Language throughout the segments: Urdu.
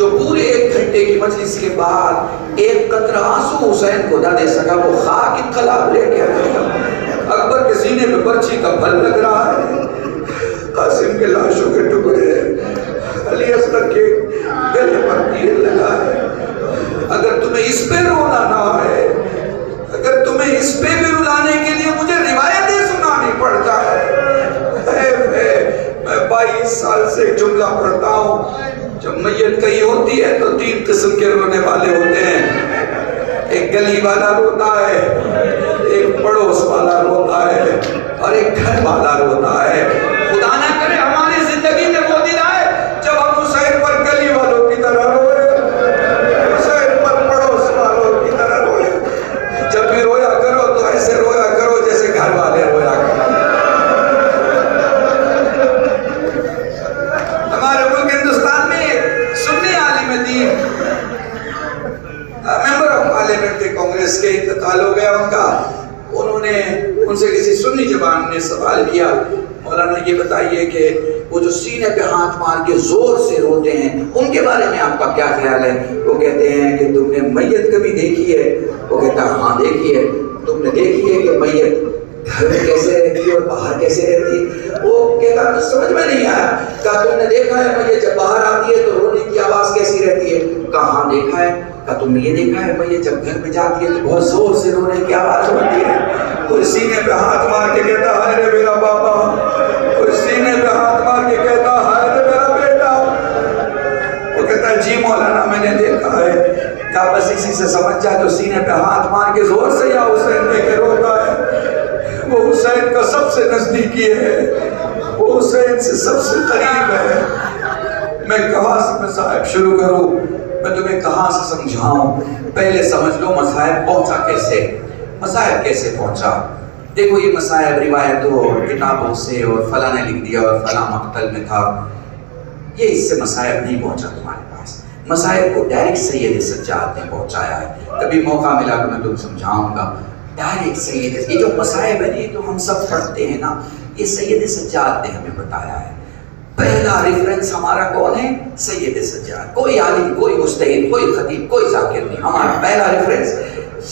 جو پورے 1 گھنٹے کی مجلس کے بعد ایک قطرہ آنسو حسین کو نہ دے سکا، وہ خاک انقلاب لے کے آئے گا۔ اکبر کے سینے پہ برچی کا پھل لگ رہا ہے، قاسم کے لاشوں کے ٹکڑے، علی اصغر کے گلے پر تیر لگا ہے۔ اگر تمہیں اس پہ رونا نہ آئے، اگر تمہیں اس پہ بھی رلانے کے لیے مجھے روایتیں سنانی پڑتا ہے، میں 22 سال سے ایک جملہ پڑھتا ہوں، جب میت کہیں ہوتی ہے تو 3 قسم کے رونے والے ہوتے ہیں۔ ایک گلی والا روتا ہے، ایک پڑوس والا روتا ہے، اور ایک گھر والا روتا ہے۔ خدا نہ کرے ہماری زندگی میں وہ دن آئے جب ہم حسین پر گلی والوں کی طرح روئے، حسین پر پڑوس والوں کی طرح روئے۔ جب بھی رویا کرو تو ایسے رویا کرو جیسے گھر والے رویا کرو۔ ہمارے ملک ہندوستان میں سنی عالم دین ممبر آف پارلیمنٹ تھے کانگریس کے، انتقال ہو گیا ان کا۔ انہوں نے ان سے کسی سنی زبان نے سوال کیا، مولانا یہ بتائیے کہ وہ جو سینے پہ ہاتھ مار کے زور سے روتے ہیں ان کے بارے میں آپ کا کیا خیال ہے؟ وہ کہتے ہیں کہ تم نے میت کبھی دیکھی ہے؟ وہ کہتا ہے ہاں دیکھی ہے۔ تم نے دیکھی ہے کہ میت گھر میں کیسے رہتی ہے اور باہر کیسے رہتی ہے؟ وہ کہتا ہے سمجھ میں نہیں آیا۔ کہا تم نے دیکھا ہے میت جب باہر آتی ہے تو رونے کی آواز کیسی رہتی ہے؟ کہا ہاں دیکھا ہے۔ کہا تم نے یہ دیکھا ہے میت جب گھر میں جاتی ہے تو بہت زور سے رونے کی آواز ہوتی ہے؟ کوئی سینے پہ ہاتھ مار کے کہتا ہے رے میرا بابا، کوئی سینے پہ ہاتھ مار کے کہتا ہے رے میرا بیٹا۔ وہ کہتا ہے جی مولانا میں نے دیکھا ہے۔ کیا بس اسی سے سمجھ جا جو سینے پہ ہاتھ مار کے زور سے یا حسین دے کے روتا ہے وہ حسین کا سب سے نزدیکی ہے، وہ حسین سے سب سے قریب ہے۔ میں کہاں سے مصائب شروع کروں؟ میں تمہیں کہاں سے سمجھاؤں؟ پہلے سمجھ لو مصائب پہنچا کیسے، مصائب کیسے پہنچا۔ دیکھو یہ مصائب روایتوں اور کتابوں سے اور فلاں نے لکھ دیا اور فلاں مقتل میں تھا، یہ اس سے مصائب نہیں پہنچا تمہارے پاس۔ مصائب کو ڈائریکٹ سید سجاد نے پہنچایا ہے۔ کبھی موقع ملا تو میں تم سمجھاؤں گا۔ ڈائریکٹ سید، یہ جو مصائب ہے یہ تو ہم سب پڑھتے ہیں نا، یہ سید سجاد نے ہمیں بتایا ہے۔ پہلا ریفرنس ہمارا کون ہے؟ سید سجاد۔ کوئی عالم، کوئی مجتہد، کوئی خطیب، کوئی ذاکر نہیں، ہمارا پہلا ریفرنس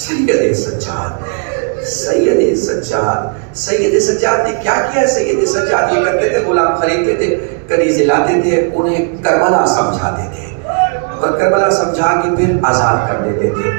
سید سجاد۔ سید سجاد، سید سجاد نے کیا کیا؟ سید سجاد یہ کرتے تھے، غلام خریدتے تھے، کنیزیں لاتے تھے، انہیں کربلا سمجھاتے تھے اور کربلا سمجھا کے پھر آزاد کر دیتے تھے۔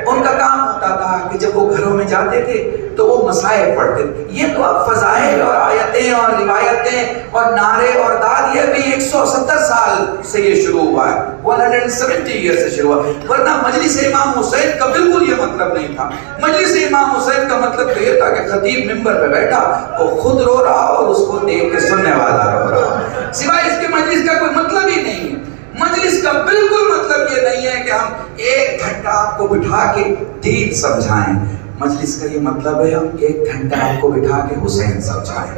ان کا کام ہوتا تھا کہ جب وہ گھروں میں جاتے تھے تو وہ مصائب پڑھتے تھے۔ یہ تو اب فضائل اور آیتیں اور روایتیں اور نعرے اور داد، یہ بھی 170 سال سے یہ شروع ہوا ہے، 170 ایئر سے شروع ہوا، ورنہ مجلس امام حسین کا بالکل یہ مطلب نہیں تھا۔ مجلس امام حسین کا مطلب تو یہ تھا کہ خطیب منبر پہ بیٹھا، وہ خود رو رہا اور اس کو دیکھ کے سننے والا رو رہا، سوائے اس کے مجلس کا کوئی مطلب ہی نہیں ہے۔ مجلس کا بالکل مطلب یہ نہیں ہے کہ ہم 1 گھنٹہ آپ کو بٹھا کے دین سمجھائیں۔ مجلس کا یہ مطلب ہے ہم 1 گھنٹہ آپ کو بٹھا کے حسین سمجھائیں،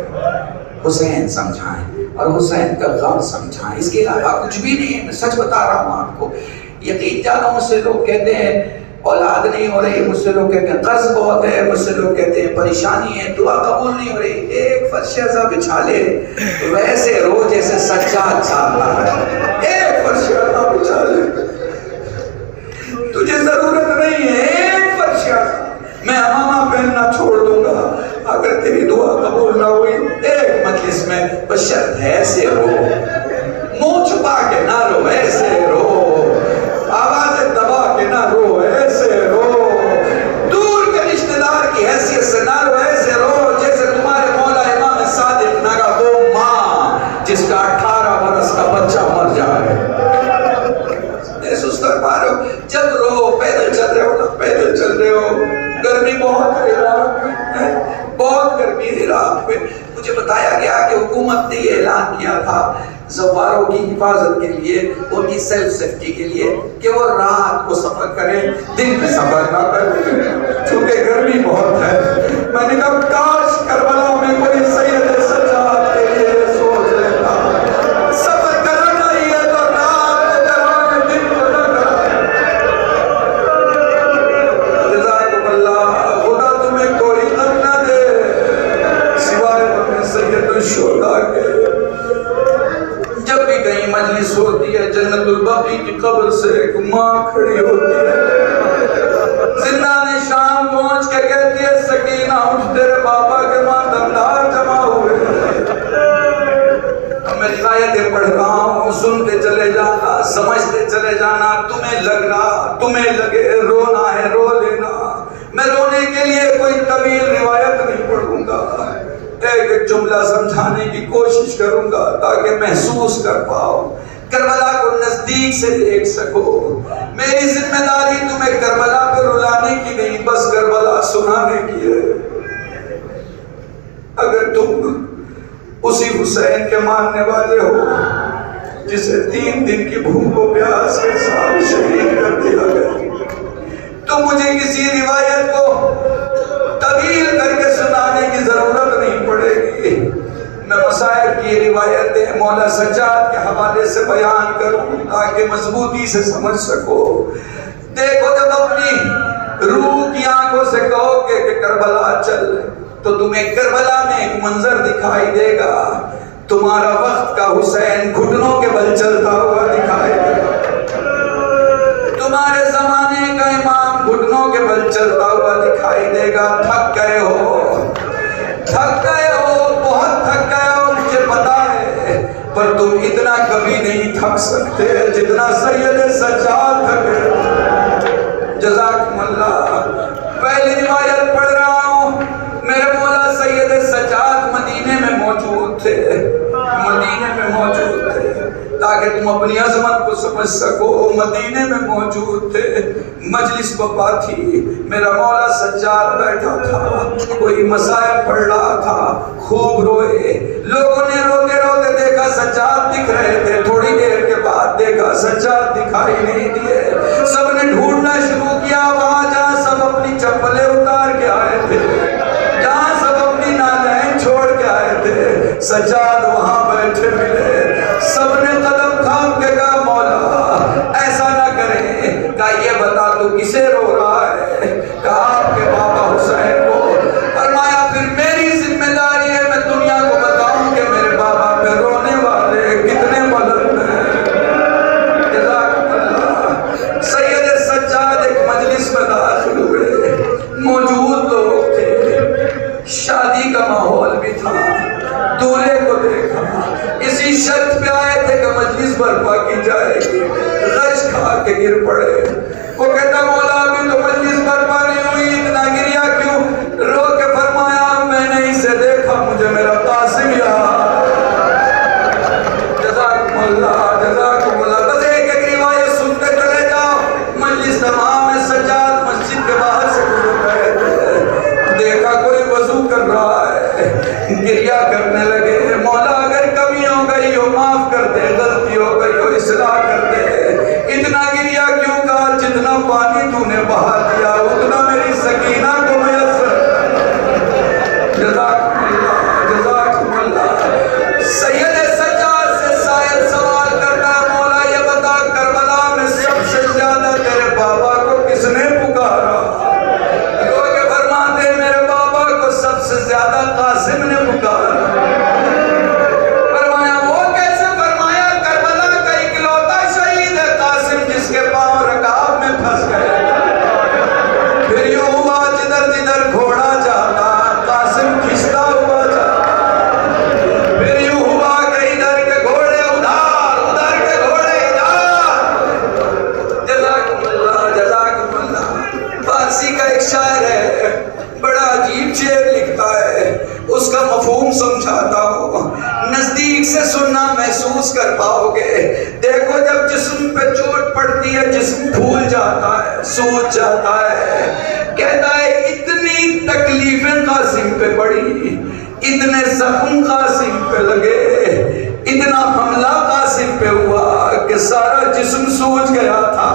حسین سمجھائیں اور حسین کا غم سمجھائیں۔ اس کے علاوہ کچھ بھی نہیں ہے۔ میں سچ بتا رہا ہوں آپ کو، یقین جانو مجھ سے لوگ کہتے ہیں اولاد نہیں ہو رہی، مجھ سے لوگ کہتے ہیں قرض بہت ہے، مجھ سے لوگ کہتے ہیں پریشانی ہے، دعا قبول نہیں ہو رہی۔ ایک فرش ایسا بچھا لے ویسے رو جیسے سجاد چاہتا ہے، ایک فرش ایسا بچھا لے، تجھے ضرورت نہیں ہے ایک فرش ایسا، میں امامہ پہننا چھوڑ دوں گا اگر تیری دعا قبول نہ ہوئی۔ ایک مجلس میں بشرط ہے ایسے رو، منہ چھپا کے نہ رو، ایسے رو، آوازیں دبا کے نہ رو، ایسے رو، دور کے رشتہ دار کی حیثیت سے نہ رو، ایسے رو جیسے تمہارے مولا امام صادق نگا وہ ماں جس کا 18 برس کا بچہ مر جائے۔ محسوس کر پا رہے ہو؟ جب رو، پیدل چل رہے ہو نا، پیدل چل رہے ہو، گرمی بہت ہے عراق میں، بہت گرمی ہے عراق میں، مجھے بتایا گیا کہ حکومت نے یہ اعلان کیا تھا زواروں کی حفاظت کے لیے، ان کی سیلف سیفٹی کے لیے کہ وہ رات کو سفر کریں، دن میں سفر نہ کریں چونکہ گرمی بہت ہے۔ میں نے کہا کاش کربلا میں کوئی سید سجاد کے لیے سوچ لیتا، سفر کرنا ہی ہے تو رات میں کرائیں، دن میں نہ کرائیں۔ جزاکم اللہ، خدا تمہیں کوئی غم نہ دے سوائے تمہیں سید الشہداء کے۔ جب بھی کہیں مجلس ہوتی ہے کہ جنت البقیع کی قبر سے ایک ماں کھڑی ہوتی ہے، زندان شام پہنچ کے کہتی ہے سکینہ اٹھ، تیرے بابا کے ماتمدار جمع ہوئے ہیں۔ میں روایتیں پڑھ رہا ہوں، سنتے چلے جانا، سمجھتے چلے جانا، تمہیں لگے رونا ہے رو لینا۔ میں رونے کے لیے کوئی طویل روایت نہیں پڑھوں گا، ایک جملہ سمجھانے کی کوشش کروں گا تاکہ محسوس کر پاؤ، کربلا کو نزدیک سے دیکھ سکو۔ میری ذمہ داری تمہیں کربلا پہ رلانے کی نہیں، بس کربلا سنانے کی ہے۔ اگر تم اسی حسین کے ماننے والے ہو جسے 3 دن کی بھوک و پیاس کے ساتھ شہید کر دیا گیا، تو مجھے کسی روایت کو طویل کر کے سنانے کی ضرورت نہیں پڑے گی۔ میں مصائب کی روایتیں مولا سجاد کے حوالے سے بیان کروں تاکہ مضبوطی سے سمجھ سکو۔ دیکھو، جب اپنی روح کی آنکھوں سے کہو کہ کربلا چل، تو تمہیں کربلا میں ایک منظر دکھائی دے گا، تمہارا وقت کا حسین گھٹنوں کے بل چلتا ہوا دکھائی دے گا، تمہارے زمانے کا امام گھٹنوں کے بل چلتا ہوا دکھائی دے گا۔ تھک گئے ہو، بہت تھک گئے ہو، مجھے پتا ہے، پر تم اتنا کبھی نہیں تھک سکتے جتنا سید سجاد تھکے۔ جزاکم اللہ۔ پہلی روایت پڑھ رہا ہوں، میرے مولا سید سجاد مدینے میں موجود تھے، تاکہ تم اپنی عظمت کو سمجھ سکو۔ مدینے میں موجود تھے، مجلس بپا تھی، میرا مولا سجاد بیٹھا تھا، کوئی مصائب پڑھ رہا تھا، خوب روئے۔ لوگوں نے روتے روتے دیکھا سجاد دکھ رہے تھے، تھوڑی دیر کے بعد دیکھا سجاد دکھائی نہیں دیے، سب نے ڈھونڈنا شروع کیا، وہاں جہاں سب اپنی چپلیں اتار کے آئے تھے، جہاں سب اپنی نالین چھوڑ کے آئے تھے، سجاد وہاں بیٹھے ملے۔ سب نے قدم تھام کے کہا مولا ایسا نہ کریں، کہا یہ بتا تو کسے رو رہا ہے؟ کہا آپ کے بابا حسین کو۔ فرمایا پھر میری ذمہ داری ہے میں دنیا کو بتاؤں کہ میرے بابا پہ رونے والے کتنے بلند ہیں۔ جزاکم اللہ۔ سید سجاد ایک مجلس میں داخل ہوئے، موجود لوگ تھے، شادی کا ماحول بھی تھا، دولہے کو دیکھا، اسی شرط پہ آئے تھے کہ مجلس برپا کی جائے گی، غش کھا کے گر پڑے۔ وہ کہتا مولا ابھی تو مجلس برپا نہیں ہوئی، اتنا گریا کیوں؟ رو کے فرمایا میں نے اسے دیکھا، مجھے میرا قاسم یاد۔ جزاکم اللہ۔ بس ایک روایت سنتے چلے جاؤ۔ مجلس تمام ہے، سجاد مسجد کے باہر سے گزر رہے تھے، دیکھا کوئی وضو کر رہا ہے، گریا کرنے لگے، مولا اگر کمی ہو گئی ہو معاف کر دے، غلطی ہو گئی ہو اصلاح کر دے، اتنا گریا کیوں؟ کہا جتنا پانی تو نے بہا دیا اتنا میری سکینہ کو میسر۔ جزاکم اللہ۔ سید سجاد سے سائل سوال کرتا ہے مولا یہ بتا کربلا میں سب سے زیادہ تیرے بابا کو کس نے پکارا؟ لوگ فرماتے میرے بابا کو سب سے زیادہ قاسم نے پکارا۔ فرمایا وہ کیسے؟ فرمایا کربلا کا اکلوتا شہید ہے قاسم جس کے پاؤں رکاب میں پھنس گئے۔ پھر یوں ہوا جدھر جدھر گھوڑا جاتا قاسم کھنچتا ہوا جاتا، پھر یوں ہوا کہ ادھر کے گھوڑے ادھر کے گھوڑے ادھر۔ جزاکم اللہ۔ فارسی کا ایک شاعر ہے، بڑا عجیب شعر لکھتا ہے، اس کا مفہوم سمجھاتا ہوں، نزدیک سے سننا محسوس کر پاؤ گے۔ دیکھو جب جسم پہ چوٹ پڑتی ہے جسم پھول جاتا ہے، سوج جاتا ہے، کہتا ہے اتنی تکلیفیں قاسم پہ پڑی، اتنے زخم قاسم پہ لگے، اتنا حملہ قاسم پہ ہوا کہ سارا جسم سوج گیا تھا۔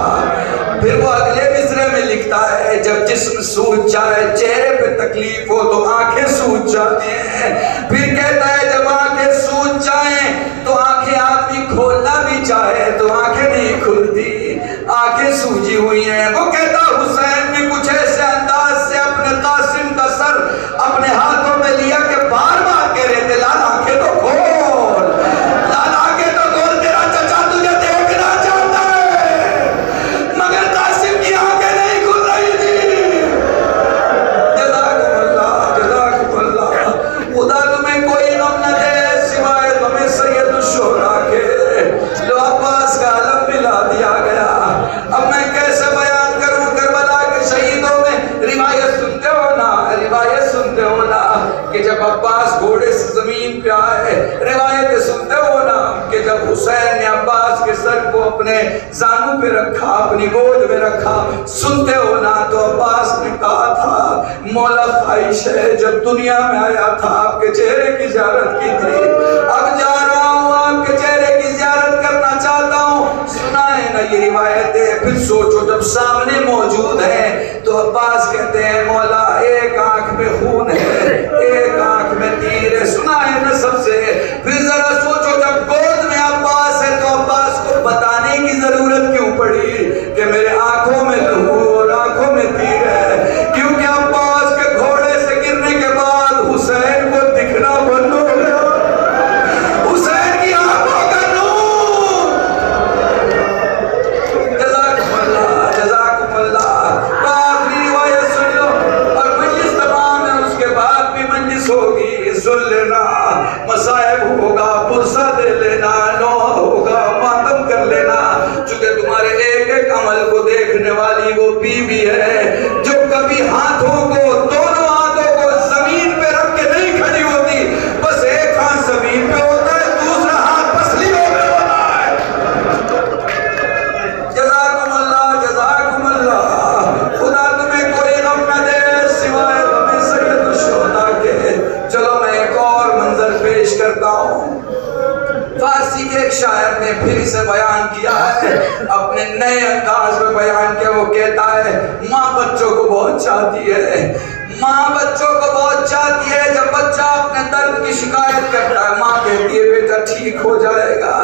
پھر وہ اگلے مصرے میں لکھتا ہے جب جسم سوج جائے، چہرے پہ تکلیف ہو تو آنکھیں سوج جاتی ہیں۔ پھر کہتا ہے جب آنکھیں سوج جائیں تو آنکھیں آدمی کھولنا بھی چاہے تو آنکھیں نہیں کھلتی، آنکھیں سوجی ہوئی ہیں۔ وہ کہتا حسین نے کچھ ایسے انداز سے اپنے قاسم کا سر اپنے ہاتھوں میں لیا کہ بار بار کہہ رہے تھے لال آنکھیں تو کھول، لال آنکھیں تو کھول، تیرا چچا تجھے دیکھنا زانوں پہ رکھا، اپنی گود میں رکھا. سنتے ہو نا؟ تو عباس نے کہا تھا مولا خواہش ہے جب دنیا میں آیا تھا آپ کے چہرے کی زیارت کی تھی، اب جا رہا ہوں آپ کے چہرے کی زیارت کرنا چاہتا ہوں. سنائے نا یہ روایتیں. پھر سوچو جب سامنے موجود ہے تو عباس کہتے ہیں مولا ایک آنکھ میں خون ہے، ایک آنکھ میں تیر ہے. سنائے نا سب سے. پھر ذرا سوچو جب گود میں عباس ہے تو عباس کو بتانے کی ضرورت کیوں پڑی کہ میرے آنکھوں میں لہو اور آنکھوں میں تیر ہے؟ کیونکہ عباس کے گھوڑے سے گرنے کے بعد حسین کو دکھنا بند ہو گیا. حسین کی آنکھوں کا نور. جزاکم اللہ، جزاکم اللہ. آخری روایت سن لو اور مجلس تمام ہے. اس کے بعد بھی مجلس ہوگی. سن لینا، مصائب ہوگا پرسہ دے لینا، نوحہ ہوگا ماتم کر لینا. چونکہ تمہارے ایک ایک عمل کو دیکھنے والی وہ بیوی ہے جو کبھی ہاتھوں کو، دونوں ہاتھوں کو زمین پہ رکھ کے نہیں کھڑی ہوتی. بس ایک ہاتھ زمین پہ ہوتا ہے، دوسرا ہاتھ پسلیوں پہ ہوتا ہے. جزاکم اللہ، جزاکم اللہ. خدا تمہیں کوئی غم نہ دے سوائے غم سید الشہداء کے. چلو میں ایک اور منظر پیش کرتا ہوں. فارسی کے ایک شاعر نے پھر اسے بیان کیا ہے، اپنے نئے انداز میں بیان کیا. وہ کہتا ہے ماں بچوں کو بہت چاہتی ہے، ماں بچوں کو بہت چاہتی ہے. جب بچہ اپنے درد کی شکایت کرتا ہے ماں کہتی ہے بیٹا ٹھیک ہو جائے گا.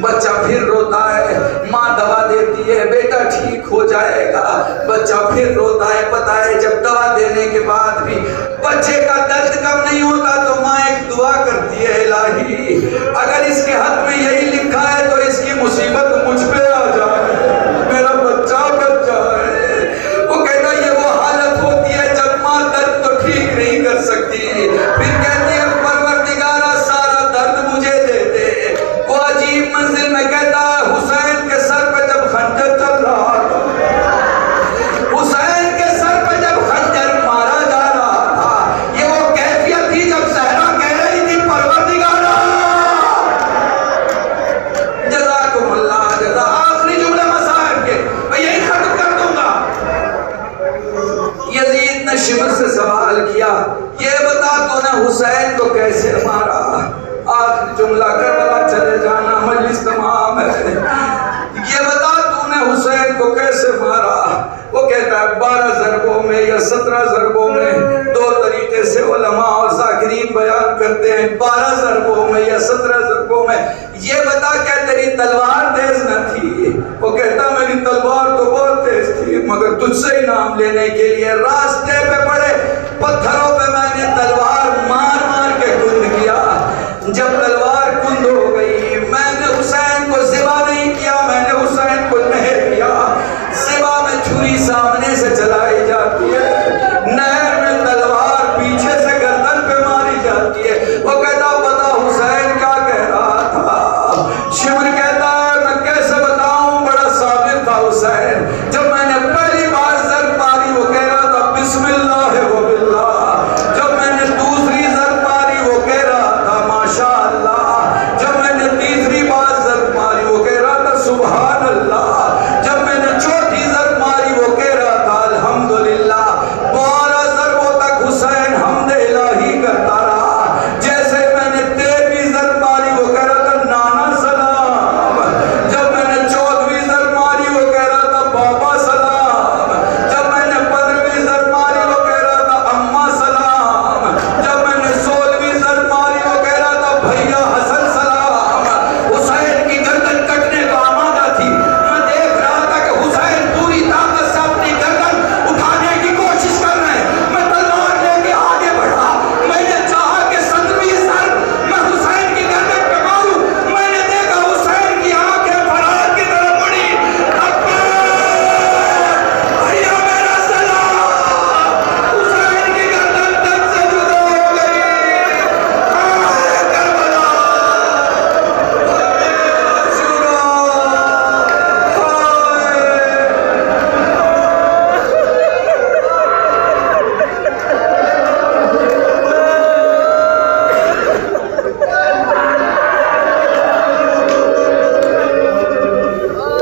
بچہ پھر روتا ہے، ماں دوا دیتی ہے بیٹا ٹھیک ہو جائے گا. بچہ پھر روتا ہے. پتہ ہے جب دوا دینے کے بعد بھی بچے کا درد کم نہیں ہوتا تو ماں ایک دعا کرتی ہے الہی اگر اس کے حق میں یہی لکھا ہے تو اس کی مصیبت مجھ پہ آ جائے، میرا بچہ بچ جائے. وہ کہتا یہ وہ حالت ہوتی ہے جب ماں درد تو ٹھیک نہیں کر سکتی، پھر کہتی ہے پروردگارا سارا درد مجھے دے دے. وہ عجیب منزل میں کہتا ہے حسین کے سر پہ جب خنجر چل رہا تھا، حسین کے سر پہ جب خنجر مارا جا رہا تھا، یہ وہ کیفیت تھی جب زہرا کہہ رہی تھی پروردگارا. جزاکم اللہ جزا. آخری جملہ مصائب کے میں یہی ختم کر دوں گا. یزید نے شمر سے سوال کیا یہ بتا تو نے حسین کو کیسے مارا؟ آخری جملہ کربلا چلے جانا مجلس تمام ہے. یہ بتا تو نے حسین کو کیسے مارا؟ وہ کہتا ہے 12 ضربوں میں یا 17 ضربوں میں. دو طریقے سے علماء اور ذاکرین بیان کرتے ہیں 12 ضربوں میں یا 17 ضربوں میں. یہ بتا کیا تیری تلوار تیز نہ تھی؟ وہ کہتا میری تلوار تو بہت تیز تھی مگر تجھ سے انعام لینے کے لیے راستے پہ پڑے پتھروں پہ